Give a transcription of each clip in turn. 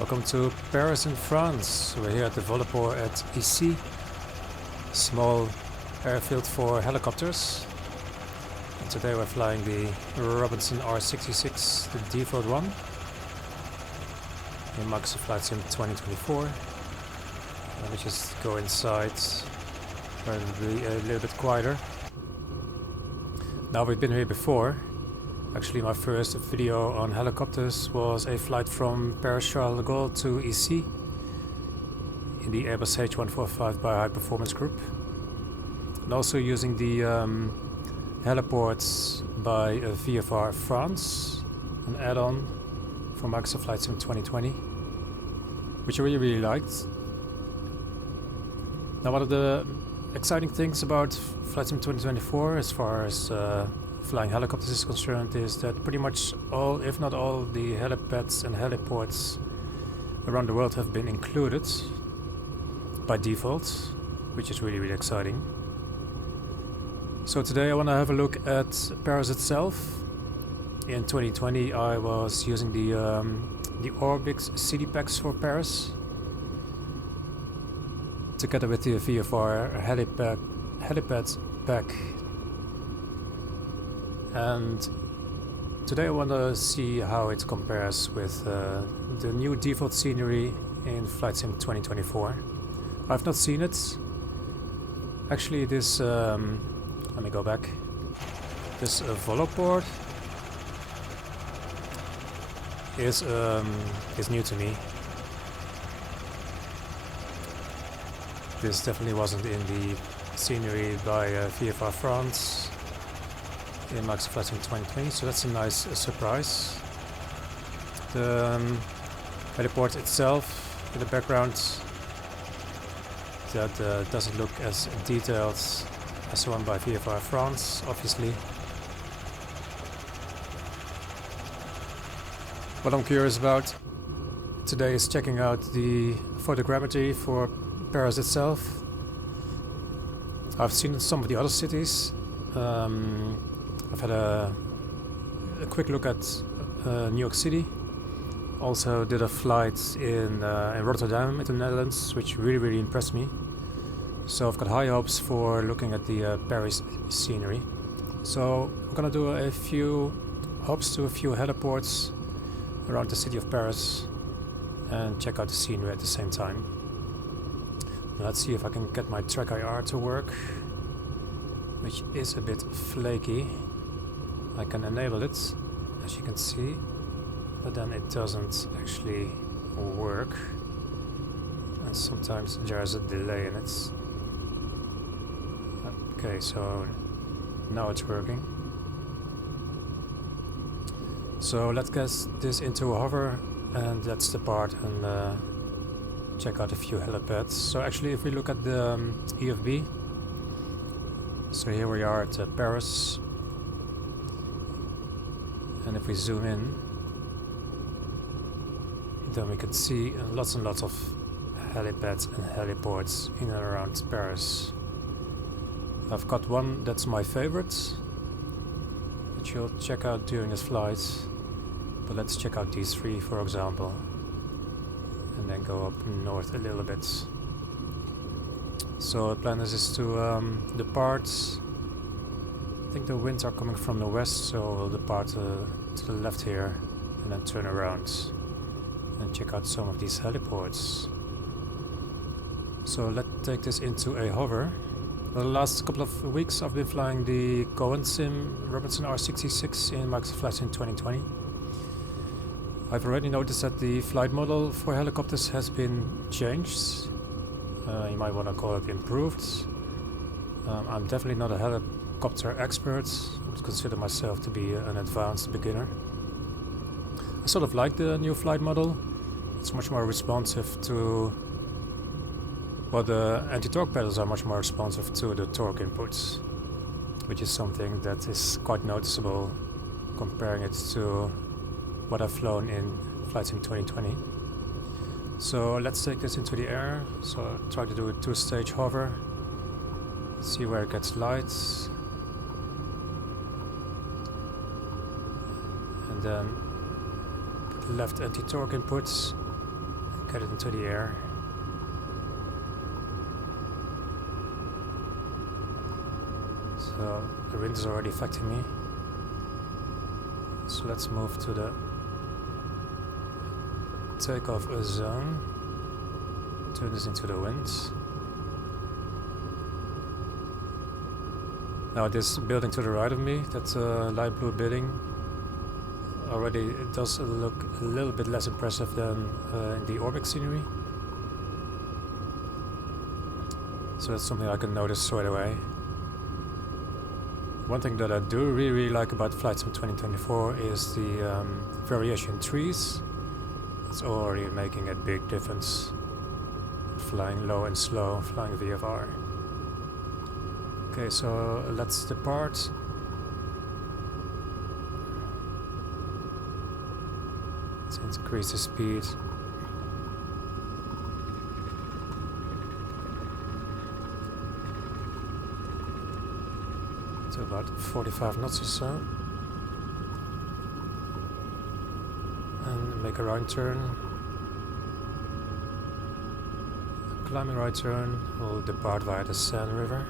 Welcome to Paris in France. We're here at the Heliport at Issy, small airfield for helicopters. And today we're flying the Robinson R66, the default one, in Microsoft Flight Sim 2024. Let me just go inside where it will be a little bit quieter. Now, we've been here before. Actually, my first video on helicopters was a flight from Paris Charles de Gaulle to Issy in the Airbus H145 by High Performance Group, and also using the Heliports by VFR France, an add-on for Microsoft Flight Sim 2020, which I really liked. Now, one of the exciting things about Flight Sim 2024 as far as flying helicopters is concerned is that pretty much all, if not all, the helipads and heliports around the world have been included by default, which is really exciting. So today I want to have a look at Paris itself. In 2020 I was using the ORBX CD packs for Paris, together with the VFR helipad pack. And today I want to see how it compares with the new default scenery in Flight Sim 2024. I've not seen it. Actually, this let me go back. This Heliport is new to me. This definitely wasn't in the scenery by VFR France in Microsoft Flight Sim 2020, so that's a nice surprise. The heliport itself in the background, that doesn't look as detailed as the one by VFR France, obviously. What I'm curious about today is checking out the photogrammetry for Paris itself. I've seen some of the other cities. I've had a quick look at New York City. Also did a flight in Rotterdam in the Netherlands, which really impressed me. So I've got high hopes for looking at the Paris scenery. So I'm gonna do a few hops to a few heliports around the city of Paris and check out the scenery at the same time. Now let's see if I can get my TrackIR to work, which is a bit flaky. I can enable it, as you can see, but then it doesn't actually work, and sometimes there's a delay in it. Okay, so now it's working. So let's get this into a hover, and that's the part, and check out a few helipads. So actually, if we look at the EFB, so here we are at Paris. And if we zoom in, then we can see lots and lots of helipads and heliports in and around Paris. I've got one that's my favorite, which you'll check out during this flight. But let's check out these three, for example, and then go up north a little bit. So the plan is to depart. I think the winds are coming from the west, so we'll depart to the left here and then turn around and check out some of these heliports. So let's take this into a hover. The last couple of weeks I've been flying the Sim Robinson R66 in Microsoft Flight Sim 2020. I've already noticed that the flight model for helicopters has been changed. You might want to call it improved. I'm definitely not a helicopter expert. I would consider myself to be an advanced beginner. I sort of like the new flight model. It's much more responsive to, well, the anti-torque pedals are much more responsive to the torque inputs, which is something that is quite noticeable comparing it to what I've flown in Flight Sim 2020. So let's take this into the air. So I'll try to do a two-stage hover, see where it gets light, and then put left anti-torque inputs, get it into the air. So the wind is already affecting me. So let's move to the takeoff zone. Turn this into the wind. Now this building to the right of me, that light blue building, already it does look a little bit less impressive than in the ORBX scenery. So that's something I can notice straight away. One thing that I do really like about Flight Sim 2024 is the variation in trees. It's already making a big difference. Flying low and slow, flying VFR. Okay, so let's depart. Let's increase the speed. To about 45 knots or so. And make a right turn. Climbing right turn, we'll depart via the Seine River.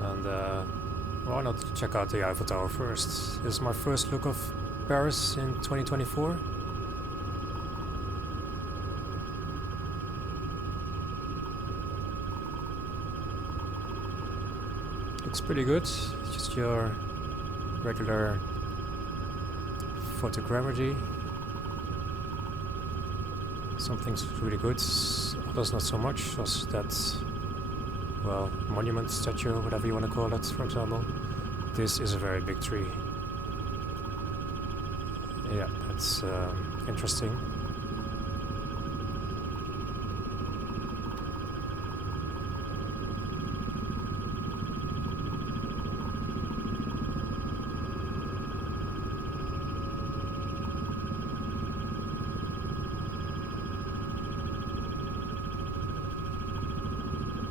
And why not check out the Eiffel Tower first? This is my first look of Paris in 2024. Looks pretty good. It's just your regular photogrammetry. Some things really good, others not so much. Just that, well, monument, statue, whatever you want to call it, for example. This is a very big tree. Yeah, that's interesting.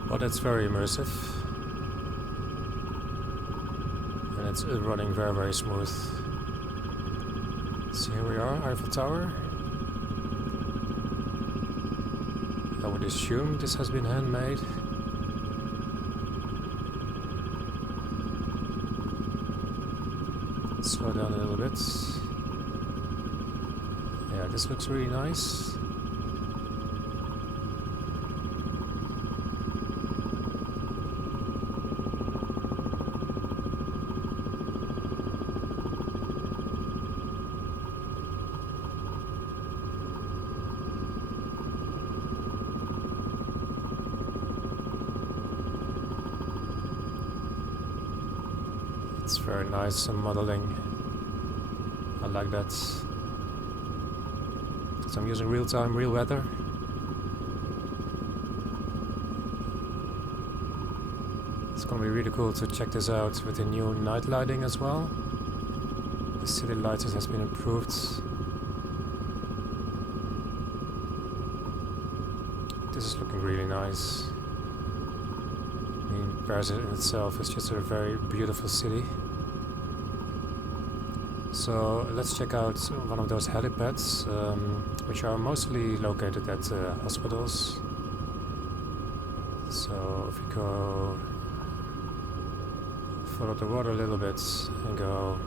But it's very immersive. And it's running very, very smooth. So here we are, Eiffel Tower. I would assume this has been handmade. Let's slow down a little bit. Yeah, this looks really nice. It's very nice modeling. I like that. So I'm using real time, real weather. It's gonna be really cool to check this out with the new night lighting as well. The city lighting has been improved. This is looking really nice. I mean, Paris in itself is just a very beautiful city. So let's check out one of those helipads, which are mostly located at hospitals. So if we go follow the water a little bit and go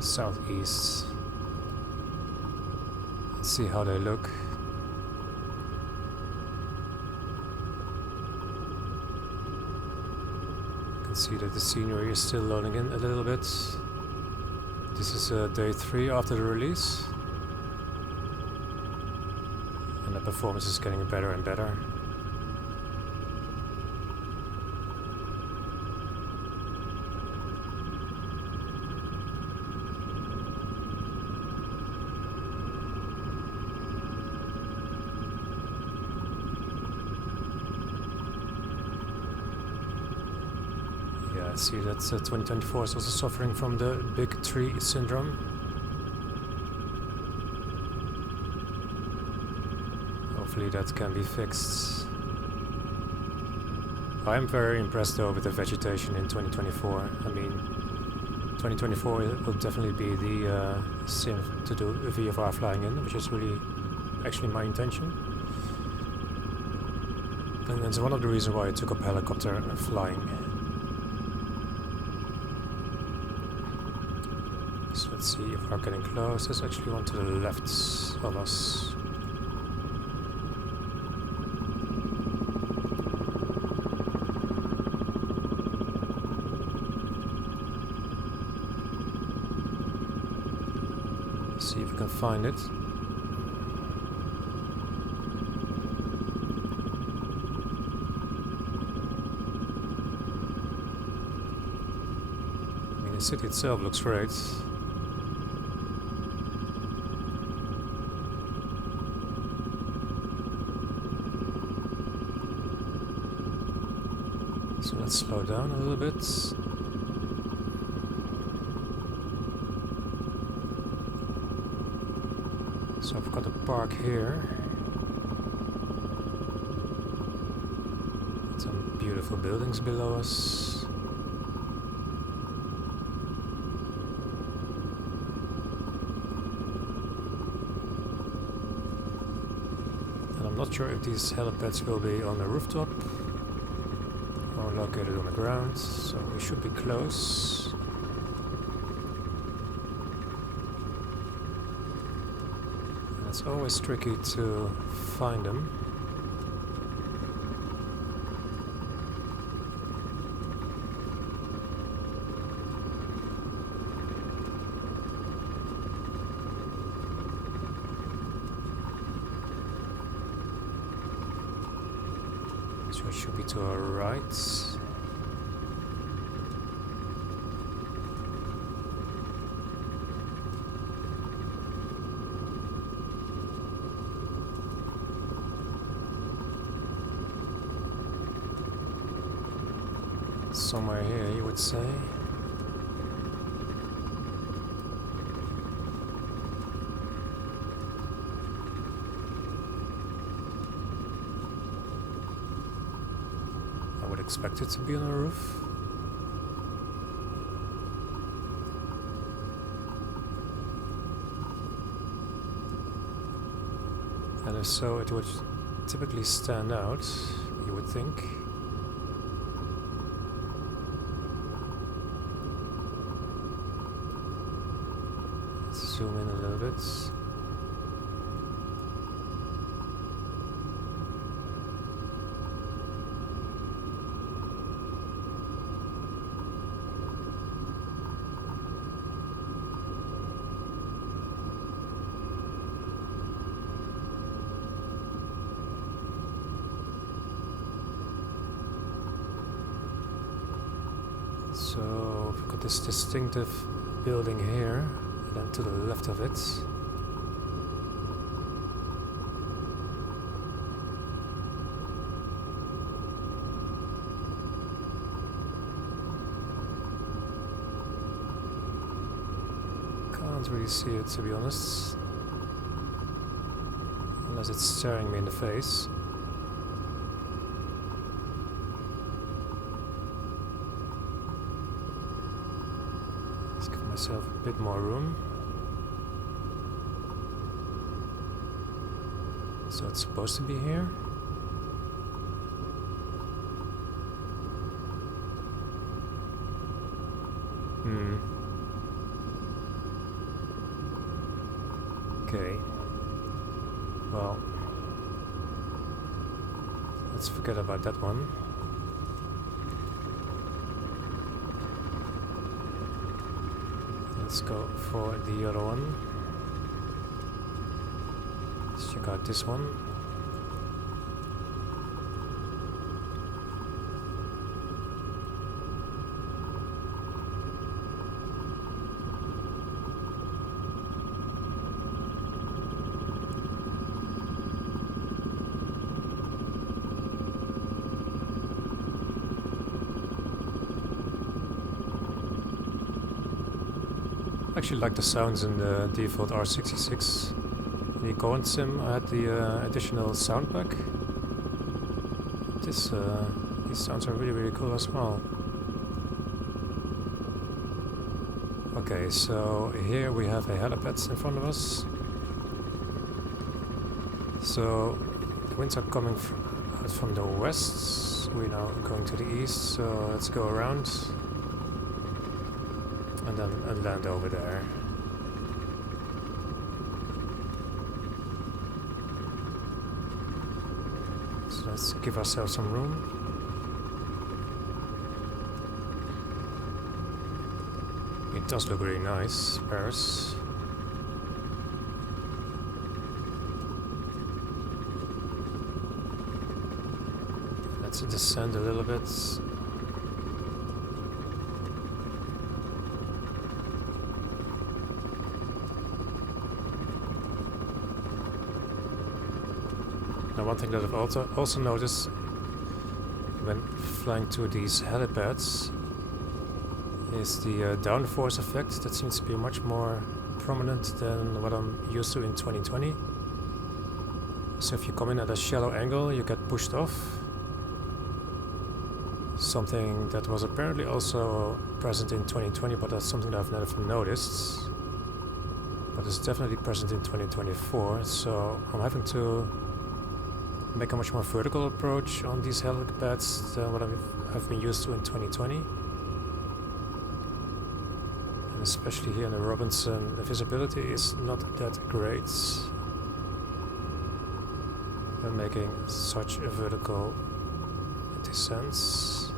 southeast, let's see how they look. You can see that the scenery is still loading in a little bit. This is day 3 after the release, and the performance is getting better and better. Yeah, I see that 2024 is also suffering from the big tree syndrome. Hopefully that can be fixed. I'm very impressed though with the vegetation in 2024. I mean, 2024 will definitely be the sim to do VFR flying in, which is really actually my intention. And that's one of the reasons why I took up helicopter flying. So let's see if we're getting close. There's actually one to the left of us. See if we can find it. I mean, the city itself looks great. So let's slow down a little bit. So I've got a park here. Some beautiful buildings below us. And I'm not sure if these helipads will be on the rooftop or located on the ground, so we should be close. It's always tricky to find them. So it should be to our right. Somewhere here, you would say. I would expect it to be on a roof. And if so, it would typically stand out, you would think. Zoom in a little bit. So we've got this distinctive building here. Then to the left of it. Can't really see it, to be honest. Unless it's staring me in the face. Let's give myself a bit more room. So it's supposed to be here. Okay. Well, let's forget about that one. Let's go for the other one. Let's check out this one. I actually like the sounds in the default R66. The current sim I had the additional sound pack. These These sounds are really cool as well. Okay, so here we have a helipad in front of us. So the winds are coming from the west. We're now going to the east, so let's go around and then land over there. So let's give ourselves some room. It does look really nice, Paris. Let's descend a little bit. Now, one thing that I've also noticed when flying to these helipads is the downforce effect. That seems to be much more prominent than what I'm used to in 2020. So if you come in at a shallow angle, you get pushed off. Something that was apparently also present in 2020, but that's something that I've never noticed. But it's definitely present in 2024, so I'm having to make a much more vertical approach on these helipads than what I've been used to in 2020. And especially here in the Robinson, the visibility is not that great. When making such a vertical descent.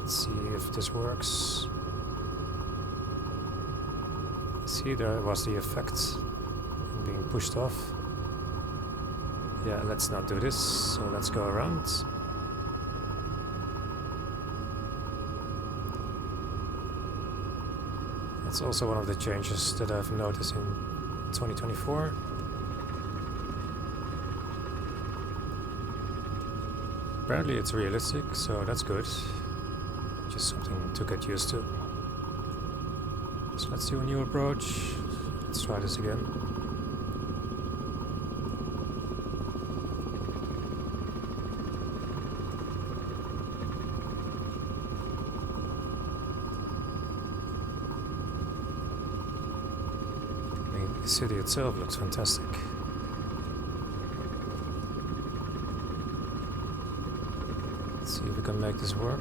Let's see if this works. See, there was the effect of being pushed off. Yeah, let's not do this, so let's go around. That's also one of the changes that I've noticed in 2024. Apparently it's realistic, so that's good. Just something to get used to. So let's do a new approach. Let's try this again. I mean, the city itself looks fantastic. Let's see if we can make this work.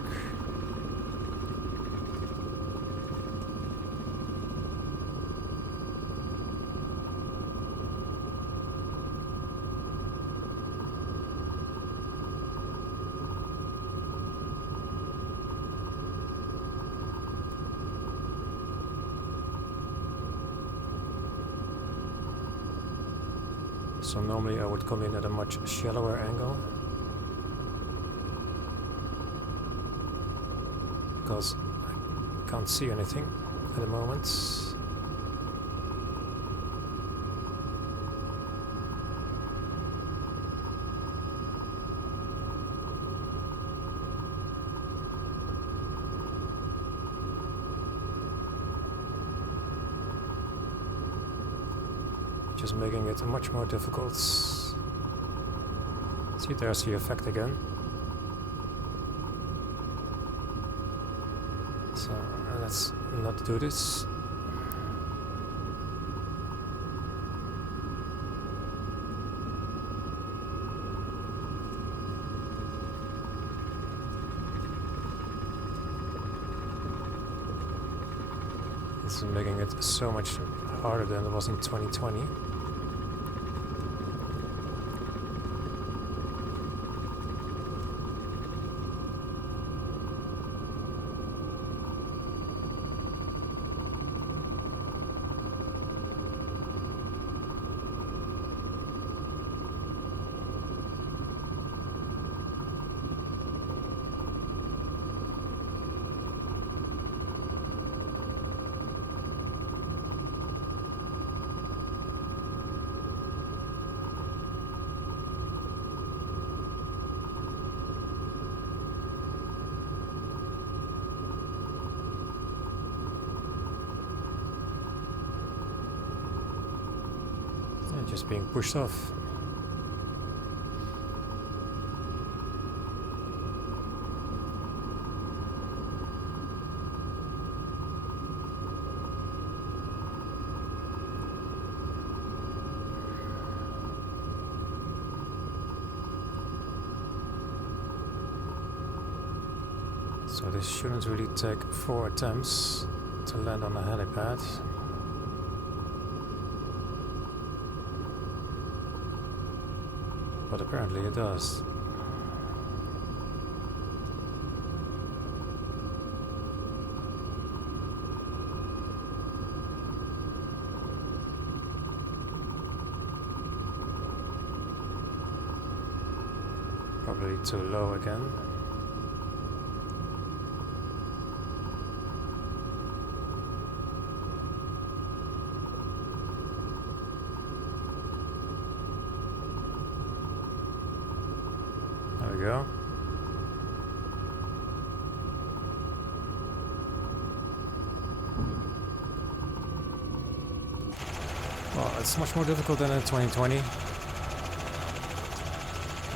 So normally I would come in at a much shallower angle, because I can't see anything at the moment. Just making it much more difficult. See, there's the effect again. So let's not do this. This is making it so much harder than it was in 2020. Just being pushed off. So this shouldn't really take 4 attempts to land on the helipad. But apparently it does. Probably too low again. There we go. Well, it's much more difficult than in 2020.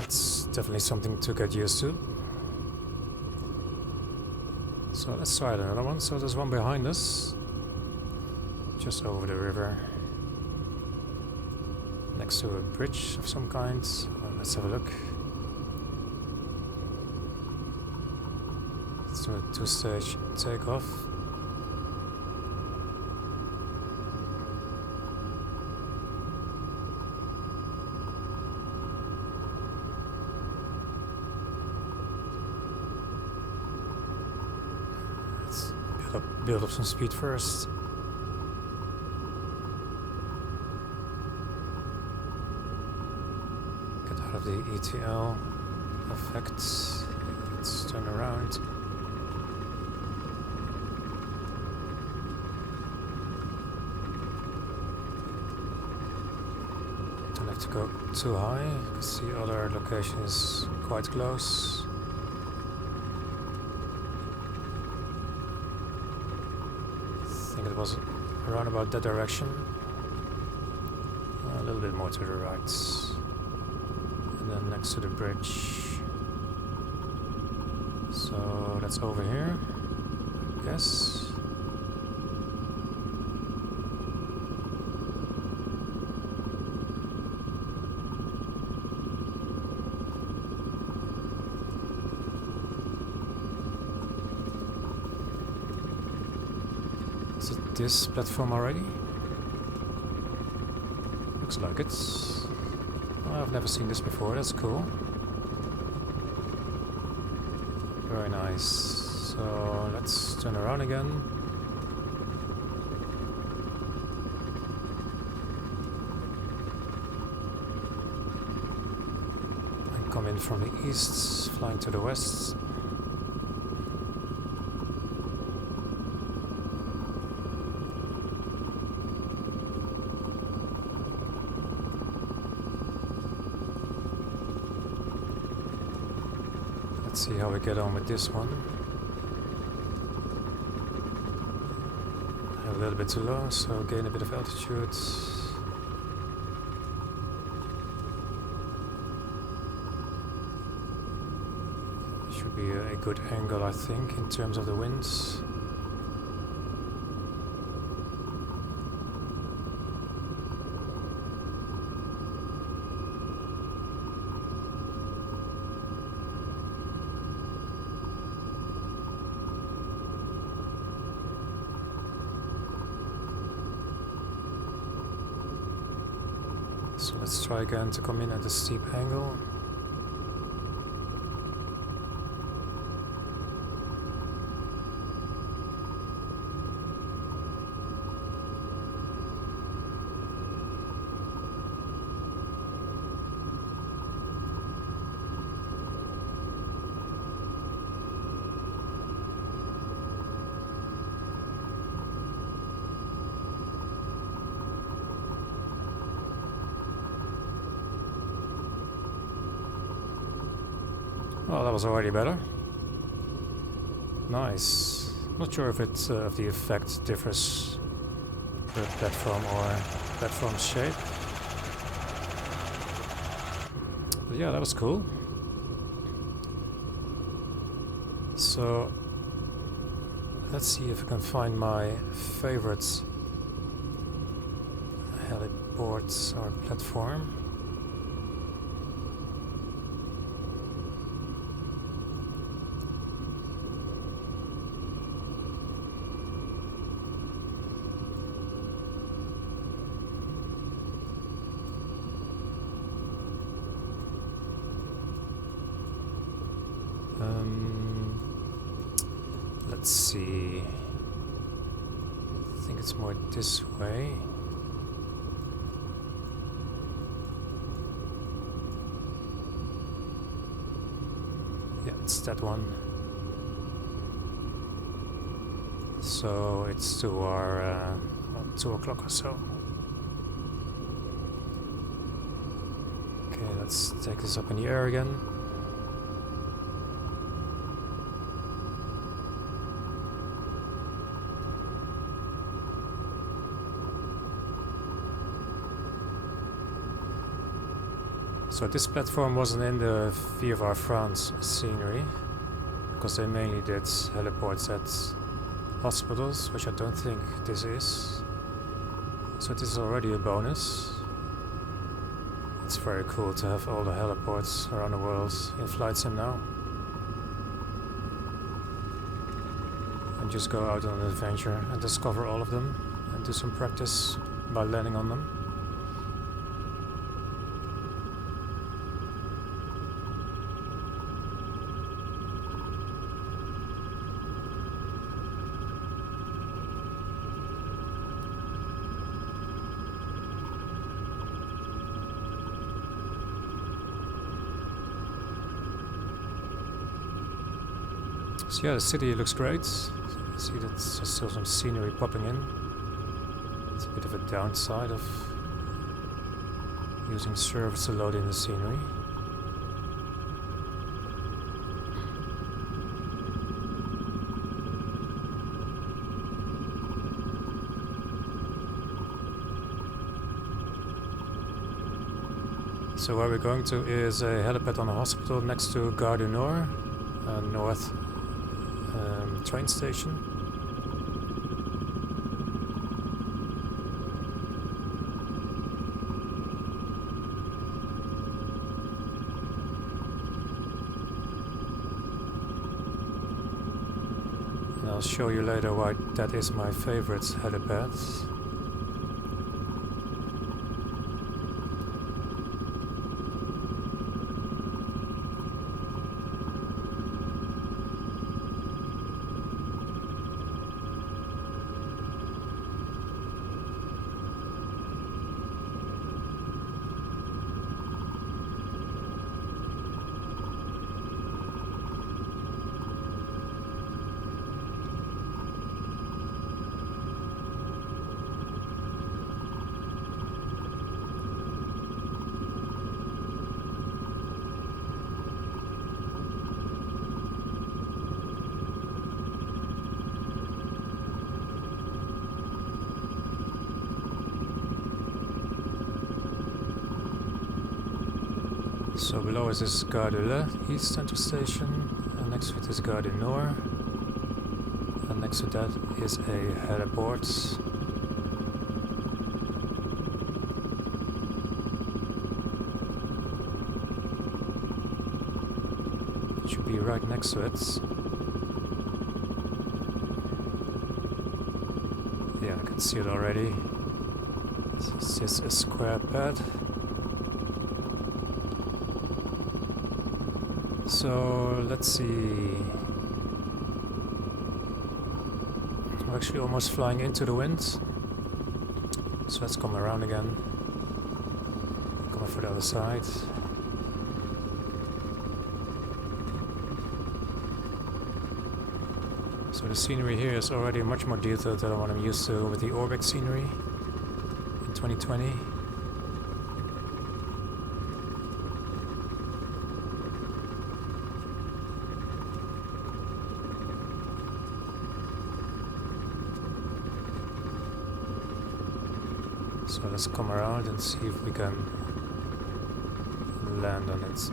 It's definitely something to get used to. So let's try another one. So there's one behind us, just over the river, next to a bridge of some kind. Let's have a look. Let's do a 2-stage takeoff. Let's build up some speed first. Get out of the ETL effects. Let's turn around. Don't have to go too high, because the other location is quite close. I think it was around about that direction. A little bit more to the right. And then next to the bridge. So that's over here, I guess. Is it this platform already? Looks like it. Oh, I've never seen this before, that's cool. Very nice. So let's turn around again. And come in from the east, flying to the west. Let's see how we get on with this one. A little bit too low, so gain a bit of altitude. Should be a good angle, I think, in terms of the winds. So let's try again to come in at a steep angle. Well, that was already better. Nice. Not sure if it's if the effect differs per platform or platform shape. But yeah, that was cool. So let's see if I can find my favorite heliports or platform. Let's see. I think it's more this way. Yeah, it's that one. So it's to our 2 o'clock or so. Okay, let's take this up in the air again. So this platform wasn't in the VFR France scenery, because they mainly did heliports at hospitals, which I don't think this is. So this is already a bonus. It's very cool to have all the heliports around the world in Flight Sim now. And just go out on an adventure and discover all of them and do some practice by landing on them. So yeah, the city looks great. See, that's just still some scenery popping in. It's a bit of a downside of using servers to load in the scenery. So where we're going to is a helipad on a hospital next to Gare du Nord, north train station. And I'll show you later why that is my favorite helipad. So below us is Gare de l'Est, East Central Station, and next to it is Gare du Nord, and next to that is a heliport. It should be right next to it. Yeah, I can see it already. This is a square pad. So let's see. We're actually almost flying into the wind. So let's come around again. Coming for the other side. So the scenery here is already much more detailed than what I'm used to with the ORBX scenery in 2020. So let's come around and see if we can land on it.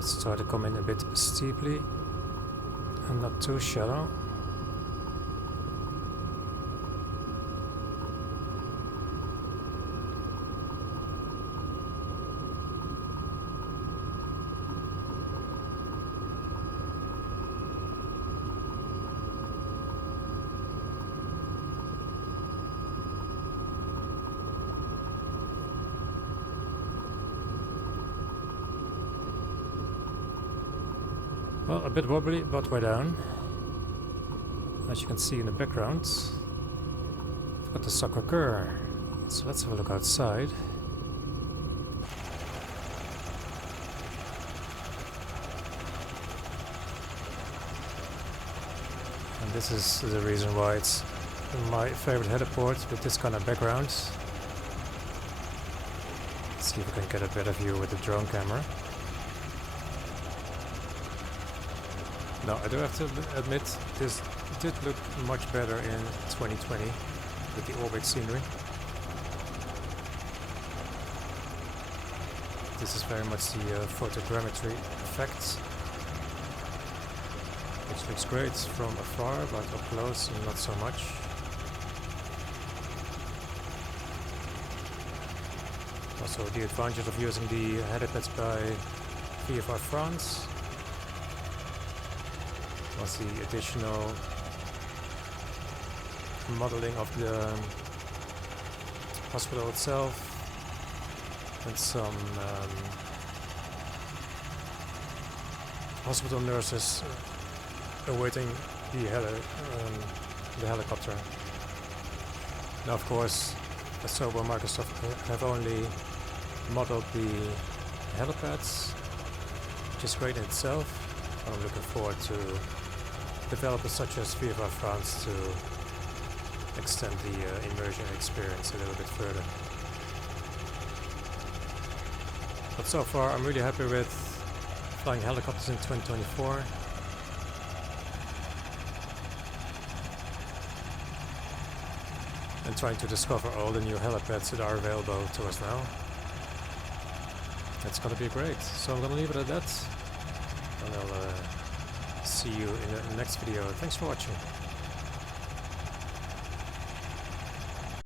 Let's try to come in a bit steeply and not too shallow. Well, a bit wobbly, but we're down. As you can see in the background, we've got the TrackIR. So let's have a look outside. And this is the reason why it's my favorite heliport with this kind of background. Let's see if we can get a better view with the drone camera. No, I do have to admit, this did look much better in 2020 with the ORBX scenery. This is very much the photogrammetry effect, which looks great from afar, but up close not so much. Also the advantage of using the helipads by VFR France was the additional modeling of the hospital itself and some hospital nurses awaiting the helicopter. Now, of course, Asobo and Microsoft have only modeled the helipads, which is great in itself. I'm looking forward to developers such as VFR France to extend the immersion experience a little bit further. But so far I'm really happy with flying helicopters in 2024. And trying to discover all the new helipads that are available to us now. It's gonna be great. So I'm gonna leave it at that. And I'll see you in the next video. Thanks for watching.